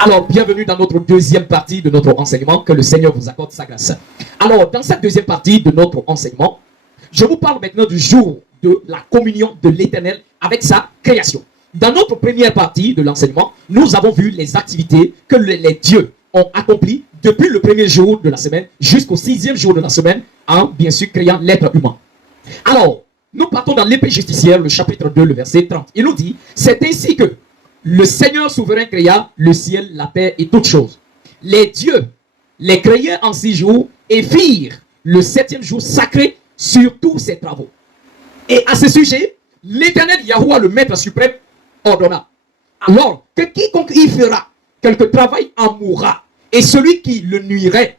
Alors, bienvenue dans notre deuxième partie de notre enseignement, que le Seigneur vous accorde sa grâce. Alors, dans cette deuxième partie de notre enseignement, je vous parle maintenant du jour de la communion de l'Éternel avec sa création. Dans notre première partie de l'enseignement, nous avons vu les activités que les dieux ont accomplies depuis le premier jour de la semaine jusqu'au 6e jour de la semaine, en bien sûr créant l'être humain. Alors, nous partons dans l'épée justicière, le chapitre 2, le verset 30. Il nous dit, c'est ainsi que le Seigneur souverain créa le ciel, la terre et toutes choses. Les dieux les créaient en 6 jours et firent le 7e jour sacré sur tous ses travaux. Et à ce sujet, l'Éternel Yahuwah, le Maître suprême, ordonna. Alors que quiconque y fera quelque travail en mourra, et celui qui le nuirait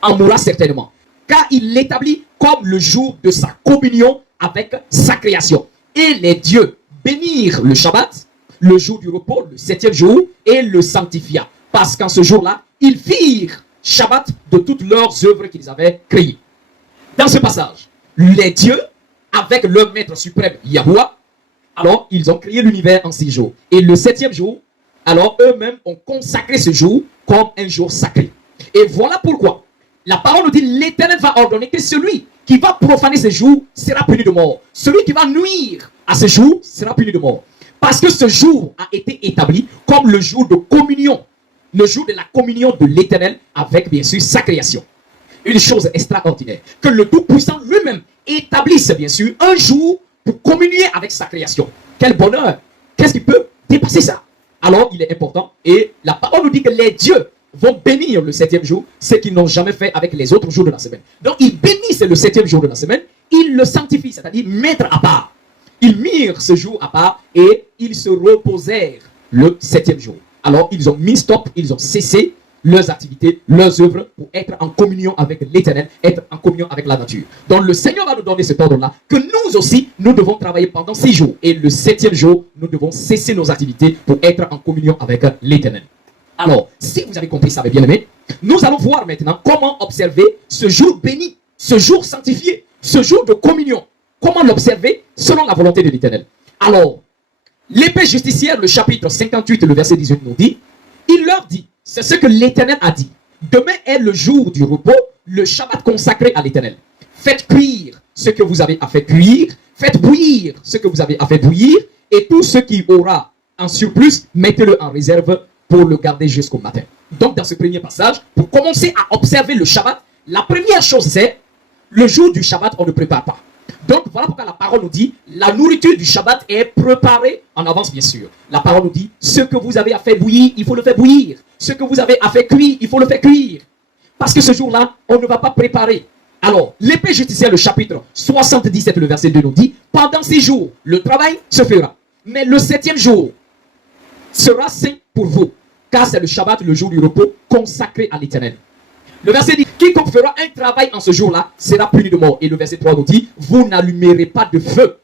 en mourra certainement, car il l'établit comme le jour de sa communion avec sa création. Et les dieux bénirent le Shabbat, le jour du repos, le 7e jour, et le sanctifia. Parce qu'en ce jour-là, ils firent Shabbat de toutes leurs œuvres qu'ils avaient créées. Dans ce passage, les dieux, avec leur Maître suprême Yahuwah, alors ils ont créé l'univers en 6 jours. Et le 7e jour, alors eux-mêmes ont consacré ce jour comme un jour sacré. Et voilà pourquoi la parole nous dit, l'Éternel va ordonner que celui qui va profaner ce jour sera puni de mort. Celui qui va nuire à ce jour sera puni de mort. Parce que ce jour a été établi comme le jour de communion, le jour de la communion de l'Éternel avec bien sûr sa création. Une chose extraordinaire, que le Tout-Puissant lui-même établisse bien sûr un jour pour communier avec sa création. Quel bonheur! Qu'est-ce qui peut dépasser ça? Alors il est important, et la parole nous dit que les dieux vont bénir le 7e jour, ce qu'ils n'ont jamais fait avec les autres jours de la semaine. Donc ils bénissent le 7e jour de la semaine, ils le sanctifient, c'est-à-dire mettre à part. Ils mirent ce jour à part et ils se reposèrent le 7e jour. Alors ils ont mis stop, ils ont cessé leurs activités, leurs œuvres pour être en communion avec l'Éternel, être en communion avec la nature. Donc le Seigneur va nous donner cet ordre-là, que nous aussi, nous devons travailler pendant 6 jours. Et le 7e jour, nous devons cesser nos activités pour être en communion avec l'Éternel. Alors, si vous avez compris ça, mes bien-aimés, nous allons voir maintenant comment observer ce jour béni, ce jour sanctifié, ce jour de communion. Comment l'observer selon la volonté de l'Éternel. Alors, l'épée justicière, le chapitre 58, le verset 18 nous dit, il leur dit, c'est ce que l'Éternel a dit. Demain est le jour du repos, le Shabbat consacré à l'Éternel. Faites cuire ce que vous avez à faire cuire, faites bouillir ce que vous avez à faire bouillir, et tout ce qui aura en surplus, mettez-le en réserve pour le garder jusqu'au matin. Donc, dans ce premier passage, pour commencer à observer le Shabbat, la première chose c'est, le jour du Shabbat, on ne prépare pas. Donc, voilà pourquoi la parole nous dit, la nourriture du Shabbat est préparée en avance, bien sûr. La parole nous dit, ce que vous avez à faire bouillir, il faut le faire bouillir. Ce que vous avez à faire cuire, il faut le faire cuire. Parce que ce jour-là, on ne va pas préparer. Alors, l'épée justicière, le chapitre 77, le verset 2 nous dit, pendant 6 jours, le travail se fera. Mais le 7e jour sera saint pour vous, car c'est le Shabbat, le jour du repos, consacré à l'Éternel. Le verset dit, quiconque fera un travail en ce jour-là sera puni de mort. Et le verset 3 nous dit, vous n'allumerez pas de feu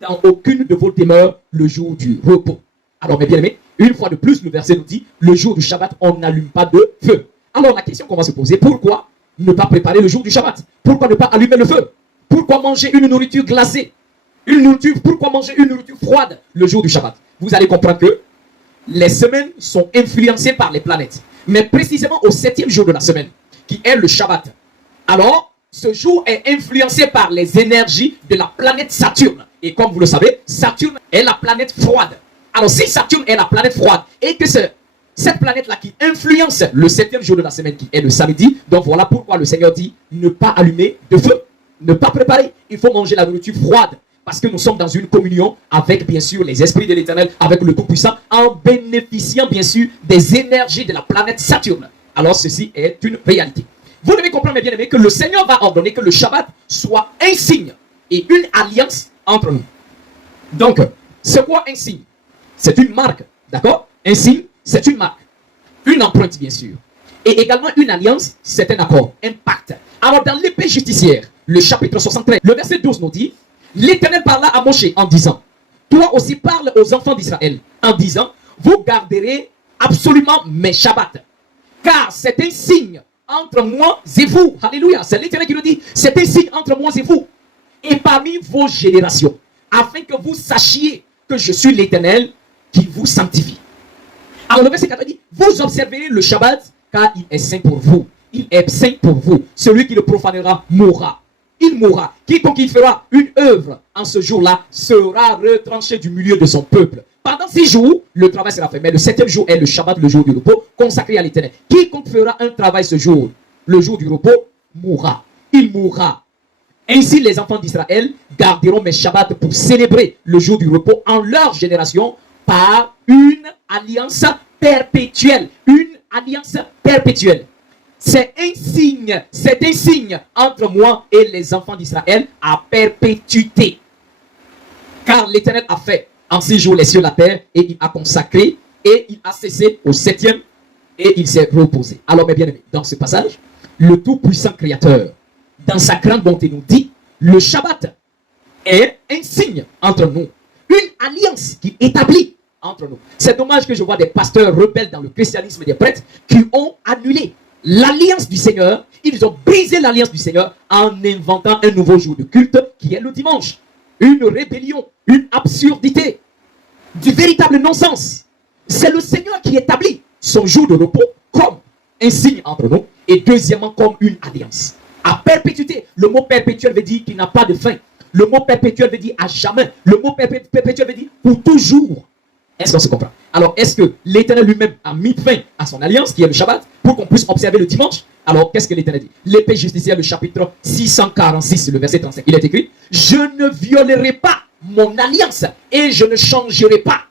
dans aucune de vos demeures le jour du repos. Alors mes bien-aimés, une fois de plus, le verset nous dit, le jour du Shabbat, on n'allume pas de feu. Alors la question qu'on va se poser, pourquoi ne pas préparer le jour du Shabbat? Pourquoi ne pas allumer le feu? Pourquoi manger une nourriture glacée? Pourquoi manger une nourriture froide le jour du Shabbat? Vous allez comprendre que les semaines sont influencées par les planètes. Mais précisément au 7e jour de la semaine, qui est le Shabbat. Alors, ce jour est influencé par les énergies de la planète Saturne. Et comme vous le savez, Saturne est la planète froide. Alors si Saturne est la planète froide et que c'est cette planète-là qui influence le 7e jour de la semaine qui est le samedi, donc voilà pourquoi le Seigneur dit ne pas allumer de feu, ne pas préparer. Il faut manger la nourriture froide parce que nous sommes dans une communion avec bien sûr les esprits de l'Éternel, avec le Tout-Puissant, en bénéficiant bien sûr des énergies de la planète Saturne. Alors ceci est une réalité. Vous devez comprendre, mes bien-aimés, que le Seigneur va ordonner que le Shabbat soit un signe et une alliance entre nous. Donc, c'est quoi un signe? C'est une marque, d'accord? Un signe, c'est une marque. Une empreinte, bien sûr. Et également une alliance, c'est un accord, un pacte. Alors, dans l'épée justicière, le chapitre 73, le verset 12 nous dit, l'Éternel parla à Moshe en disant, toi aussi parle aux enfants d'Israël en disant, vous garderez absolument mes Shabbats, car c'est un signe entre moi et vous. Alléluia. C'est l'Éternel qui nous dit, c'est un signe entre moi et vous, et parmi vos générations, afin que vous sachiez que je suis l'Éternel qui vous sanctifie. Alors le verset 4 dit, vous observerez le Shabbat, car il est saint pour vous. Il est saint pour vous. Celui qui le profanera mourra. Il mourra. Quiconque il fera une œuvre en ce jour-là sera retranché du milieu de son peuple. Pendant 6 jours, le travail sera fait. Mais le 7e jour est le Shabbat, le jour du repos, consacré à l'Éternel. Quiconque fera un travail ce jour, le jour du repos, mourra. Il mourra. Ainsi, les enfants d'Israël garderont mes Shabbats pour célébrer le jour du repos en leur génération par une alliance perpétuelle. Une alliance perpétuelle. C'est un signe entre moi et les enfants d'Israël à perpétuité. Car l'Éternel a fait en 6 jours les cieux et la terre, et il a consacré, et il a cessé au 7e, et il s'est reposé. Alors mes bien-aimés, dans ce passage, le Tout-Puissant Créateur, dans sa grande bonté, nous dit, le Shabbat est un signe entre nous, une alliance qu'il établit entre nous. C'est dommage que je vois des pasteurs rebelles dans le christianisme, des prêtres, qui ont annulé l'alliance du Seigneur. Ils ont brisé l'alliance du Seigneur en inventant un nouveau jour de culte qui est le dimanche. Une rébellion, une absurdité, du véritable non-sens. C'est le Seigneur qui établit son jour de repos comme un signe entre nous et deuxièmement comme une alliance. À perpétuité, le mot perpétuel veut dire qu'il n'a pas de fin. Le mot perpétuel veut dire à jamais. Le mot perpétuel veut dire pour toujours. Est-ce qu'on se comprend? Alors, est-ce que l'Éternel lui-même a mis fin à son alliance, qui est le Shabbat, pour qu'on puisse observer le dimanche? Alors, qu'est-ce que l'Éternel dit? L'épée justicière, le chapitre 646, le verset 35. Il est écrit, je ne violerai pas mon alliance et je ne changerai pas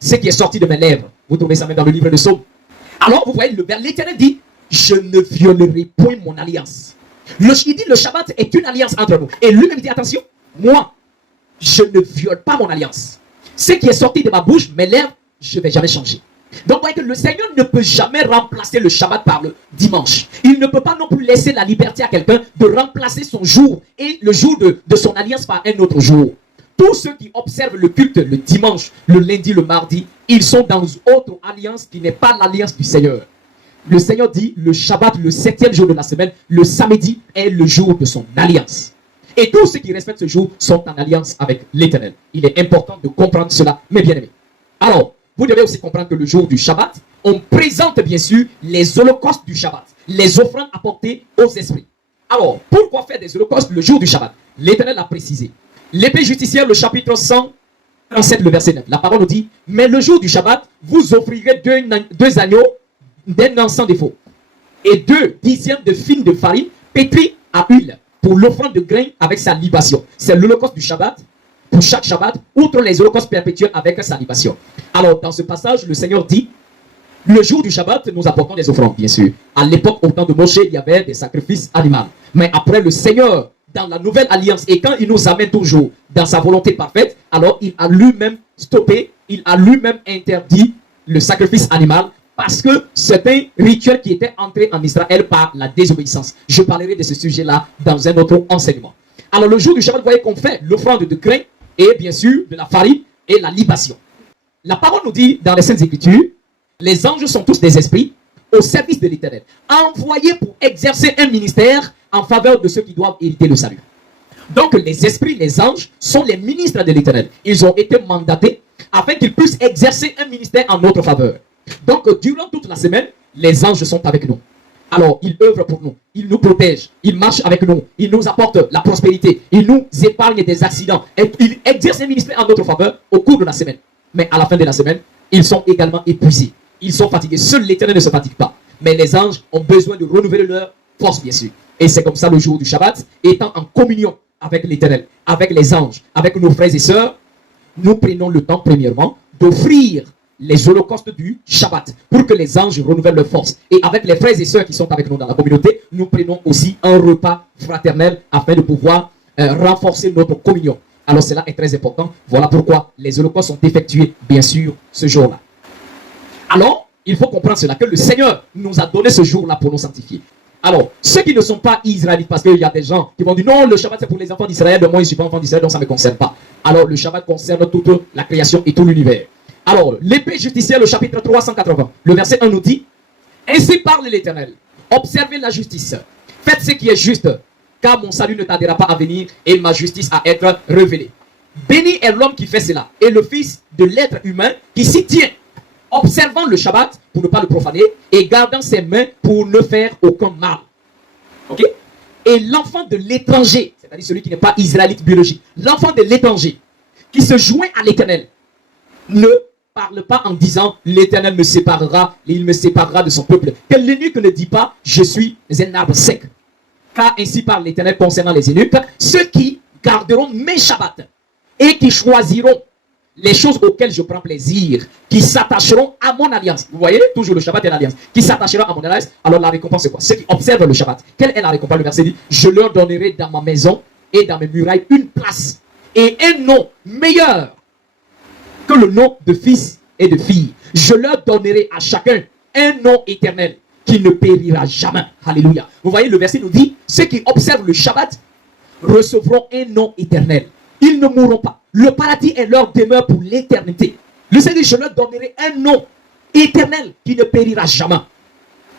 ce qui est sorti de mes lèvres. Vous trouvez ça même dans le livre de Psaumes. Alors, vous voyez, l'Éternel dit, je ne violerai point mon alliance. Il dit, le Shabbat est une alliance entre nous. Et lui-même dit, attention, moi, je ne viole pas mon alliance. Ce qui est sorti de ma bouche, mes lèvres, je ne vais jamais changer. Donc, vous voyez que le Seigneur ne peut jamais remplacer le Shabbat par le dimanche. Il ne peut pas non plus laisser la liberté à quelqu'un de remplacer son jour et le jour de son alliance par un autre jour. Tous ceux qui observent le culte le dimanche, le lundi, le mardi, ils sont dans une autre alliance qui n'est pas l'alliance du Seigneur. Le Seigneur dit, le Shabbat, le 7e jour de la semaine, le samedi est le jour de son alliance. Et tous ceux qui respectent ce jour sont en alliance avec l'Éternel. Il est important de comprendre cela, mes bien-aimés. Alors, vous devez aussi comprendre que le jour du Shabbat, on présente bien sûr les holocaustes du Shabbat, les offrandes apportées aux esprits. Alors, pourquoi faire des holocaustes le jour du Shabbat? L'Éternel a précisé. L'épée justicière, le chapitre 137, le verset 9. La parole nous dit, mais le jour du Shabbat, vous offrirez deux agneaux d'un an sans défaut et 2 dixièmes de fine de farine pétrie à huile pour l'offrande de grains avec sa libation. C'est l'holocauste du Shabbat. Pour chaque Shabbat, outre les holocaustes perpétuels avec sa libation. Alors, dans ce passage, le Seigneur dit, le jour du Shabbat, nous apportons des offrandes, bien sûr. À l'époque, au temps de Moshe, il y avait des sacrifices animaux. Mais après, le Seigneur, dans la nouvelle alliance, et quand il nous amène toujours dans sa volonté parfaite, alors il a lui-même stoppé, il a lui-même interdit le sacrifice animal, parce que c'est un rituel qui était entré en Israël par la désobéissance. Je parlerai de ce sujet-là dans un autre enseignement. Alors, le jour du Shabbat, vous voyez qu'on fait l'offrande de grains, et bien sûr de la farine et la libation. La parole nous dit dans les Saintes Écritures, les anges sont tous des esprits au service de l'Éternel, envoyés pour exercer un ministère en faveur de ceux qui doivent hériter le salut. Donc les esprits, les anges, sont les ministres de l'Éternel. Ils ont été mandatés afin qu'ils puissent exercer un ministère en notre faveur. Donc durant toute la semaine, les anges sont avec nous. Alors, il œuvre pour nous, il nous protège, il marche avec nous, il nous apporte la prospérité, il nous épargne des accidents, et il exerce un ministère en notre faveur au cours de la semaine. Mais à la fin de la semaine, ils sont également épuisés, ils sont fatigués. Seul l'Éternel ne se fatigue pas. Mais les anges ont besoin de renouveler leur force, bien sûr. Et c'est comme ça le jour du Shabbat, étant en communion avec l'Éternel, avec les anges, avec nos frères et sœurs, nous prenons le temps, premièrement, d'offrir les holocaustes du Shabbat pour que les anges renouvellent leur force. Et avec les frères et sœurs qui sont avec nous dans la communauté, nous prenons aussi un repas fraternel afin de pouvoir renforcer notre communion. Alors cela est très important. Voilà pourquoi les holocaustes sont effectués, bien sûr, ce jour-là. Alors, il faut comprendre cela, que le Seigneur nous a donné ce jour-là pour nous sanctifier. Alors, ceux qui ne sont pas israélites, parce qu'il y a des gens qui vont dire non, le Shabbat c'est pour les enfants d'Israël, moi je ne suis pas enfant d'Israël, donc ça ne me concerne pas. Alors, le Shabbat concerne toute la création et tout l'univers. Alors, l'épée justicière, le chapitre 380, le verset 1 nous dit: ainsi parle l'Éternel, observez la justice, faites ce qui est juste, car mon salut ne tardera pas à venir et ma justice à être révélée. Béni est l'homme qui fait cela, et le fils de l'être humain qui s'y tient, observant le Shabbat pour ne pas le profaner et gardant ses mains pour ne faire aucun mal. Ok? Et l'enfant de l'étranger, c'est-à-dire celui qui n'est pas israélite biologique, l'enfant de l'étranger qui se joint à l'Éternel, ne parle pas en disant l'Éternel me séparera et il me séparera de son peuple. Que l'eunuque ne dit pas je suis un arbre sec. Car ainsi parle l'Éternel concernant les eunuques, ceux qui garderont mes Shabbats et qui choisiront les choses auxquelles je prends plaisir, qui s'attacheront à mon alliance. Vous voyez, toujours le Shabbat et l'alliance. Qui s'attacheront à mon alliance. Alors la récompense c'est quoi? Ceux qui observent le Shabbat. Quelle est la récompense? Le verset dit: je leur donnerai dans ma maison et dans mes murailles une place et un nom meilleur que le nom de fils et de fille. Je leur donnerai à chacun un nom éternel qui ne périra jamais. Alléluia. Vous voyez, le verset nous dit: ceux qui observent le Shabbat recevront un nom éternel. Ils ne mourront pas. Le paradis est leur demeure pour l'éternité. Le Seigneur dit: je leur donnerai un nom éternel qui ne périra jamais.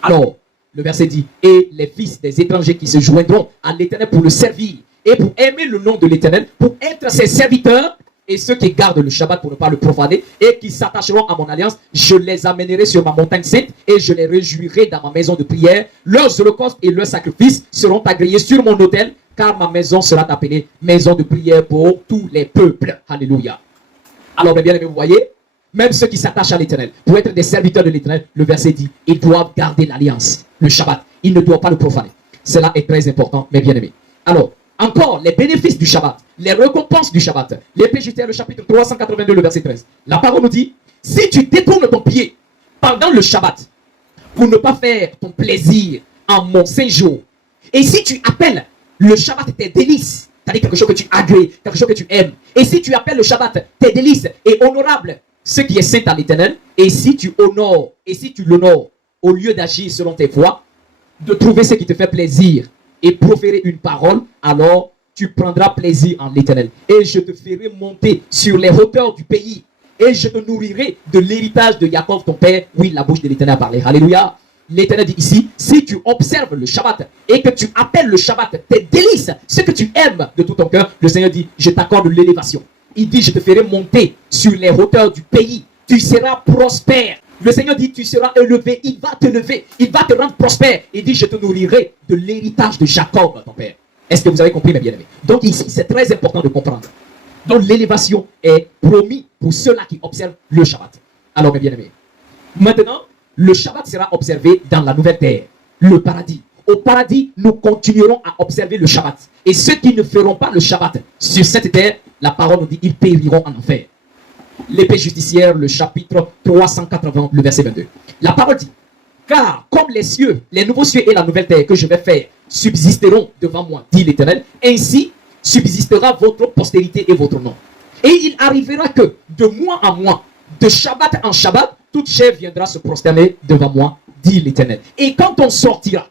Alors, le verset dit: et les fils des étrangers qui se joindront à l'Éternel pour le servir et pour aimer le nom de l'Éternel, pour être ses serviteurs, et ceux qui gardent le Shabbat pour ne pas le profaner et qui s'attacheront à mon alliance, je les amènerai sur ma montagne sainte et je les réjouirai dans ma maison de prière. Leurs holocaustes et leurs sacrifices seront agréés sur mon autel, car ma maison sera appelée maison de prière pour tous les peuples. Alléluia. Alors, bien aimé, vous voyez, même ceux qui s'attachent à l'Éternel, pour être des serviteurs de l'Éternel, le verset dit, ils doivent garder l'alliance, le Shabbat. Ils ne doivent pas le profaner. Cela est très important, mes bien-aimés. Alors, encore, les bénéfices du Shabbat, les récompenses du Shabbat. L'épée justicière, le chapitre 382, le verset 13. La parole nous dit: si tu détournes ton pied pendant le Shabbat pour ne pas faire ton plaisir en mon saint jour, et si tu appelles le Shabbat tes délices, c'est-à-dire quelque chose que tu agrées, quelque chose que tu aimes, et si tu appelles le Shabbat tes délices et honorable, ce qui est saint à l'Éternel, et si tu honores, et si tu l'honores, au lieu d'agir selon tes voies, de trouver ce qui te fait plaisir, et proférer une parole, alors tu prendras plaisir en l'Éternel. Et je te ferai monter sur les hauteurs du pays. Et je te nourrirai de l'héritage de Jacob ton père. Oui, la bouche de l'Éternel a parlé. Alléluia. L'Éternel dit ici: si tu observes le Shabbat et que tu appelles le Shabbat tes délices, ce que tu aimes de tout ton cœur, le Seigneur dit: je t'accorde l'élévation. Il dit: je te ferai monter sur les hauteurs du pays. Tu seras prospère. Le Seigneur dit: tu seras élevé, il va te lever, il va te rendre prospère. Il dit: je te nourrirai de l'héritage de Jacob, ton père. Est-ce que vous avez compris, mes bien-aimés? Donc ici, c'est très important de comprendre. Donc l'élévation est promise pour ceux-là qui observent le Shabbat. Alors, mes bien-aimés, maintenant, le Shabbat sera observé dans la nouvelle terre, le paradis. Au paradis, nous continuerons à observer le Shabbat. Et ceux qui ne feront pas le Shabbat sur cette terre, la parole nous dit: ils périront en enfer. L'épée justicière, le chapitre 380, le verset 22. La parole dit: car comme les cieux, les nouveaux cieux et la nouvelle terre que je vais faire subsisteront devant moi, dit l'Éternel, ainsi subsistera votre postérité et votre nom. Et il arrivera que de mois en mois, de Shabbat en Shabbat, toute chair viendra se prosterner devant moi, dit l'Éternel. Et quand on sortira,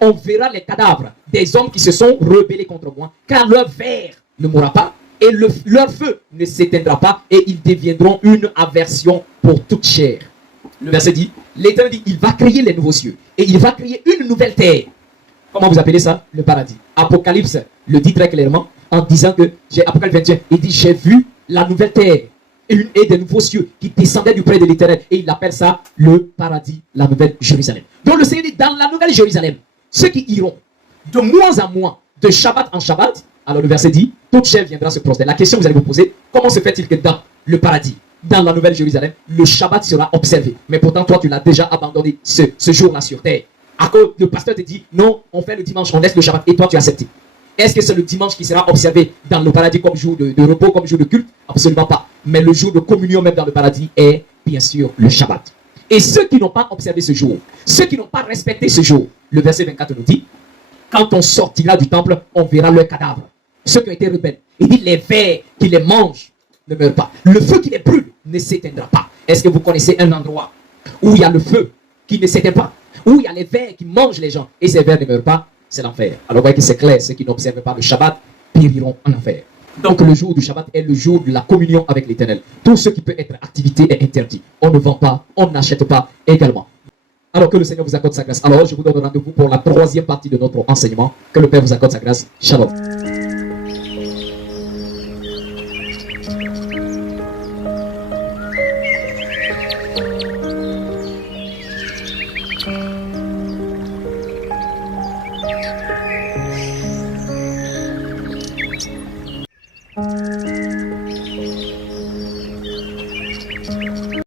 on verra les cadavres des hommes qui se sont rebellés contre moi, car leur ver ne mourra pas, et leur feu ne s'éteindra pas, et ils deviendront une aversion pour toute chair. Le verset dit: l'Éternel dit, il va créer les nouveaux cieux, et il va créer une nouvelle terre. Comment vous appelez ça? Le paradis. Apocalypse le dit très clairement, en disant que, Apocalypse 21, il dit: j'ai vu la nouvelle terre et des nouveaux cieux qui descendaient du près de l'Éternel. Et il appelle ça le paradis, la nouvelle Jérusalem. Donc le Seigneur dit, dans la nouvelle Jérusalem, ceux qui iront de moins en moins, de Shabbat en Shabbat, alors le verset dit, toute chair viendra se prosterner. La question que vous allez vous poser, comment se fait-il que dans le paradis, dans la nouvelle Jérusalem, le Shabbat sera observé, mais pourtant toi tu l'as déjà abandonné ce jour-là sur terre. À cause le pasteur te dit, non, on fait le dimanche, on laisse le Shabbat, et toi tu as accepté. Est-ce que c'est le dimanche qui sera observé dans le paradis comme jour de repos, comme jour de culte? Absolument pas. Mais le jour de communion même dans le paradis est bien sûr le Shabbat. Et ceux qui n'ont pas observé ce jour, ceux qui n'ont pas respecté ce jour, le verset 24 nous dit, quand on sortira du temple, on verra leurs cadavres. Ceux qui ont été rebelles. Il dit, les vers qui les mangent ne meurent pas. Le feu qui les brûle ne s'éteindra pas. Est-ce que vous connaissez un endroit où il y a le feu qui ne s'éteint pas, où il y a les vers qui mangent les gens et ces vers ne meurent pas? C'est l'enfer. Alors, vous voyez que c'est clair, ceux qui n'observent pas le Shabbat périront en enfer. Donc, le jour du Shabbat est le jour de la communion avec l'Éternel. Tout ce qui peut être activité est interdit. On ne vend pas, on n'achète pas également. Alors que le Seigneur vous accorde sa grâce. Alors, je vous donne rendez-vous pour la troisième partie de notre enseignement. Que le Père vous accorde sa grâce. Shalom. Thank you.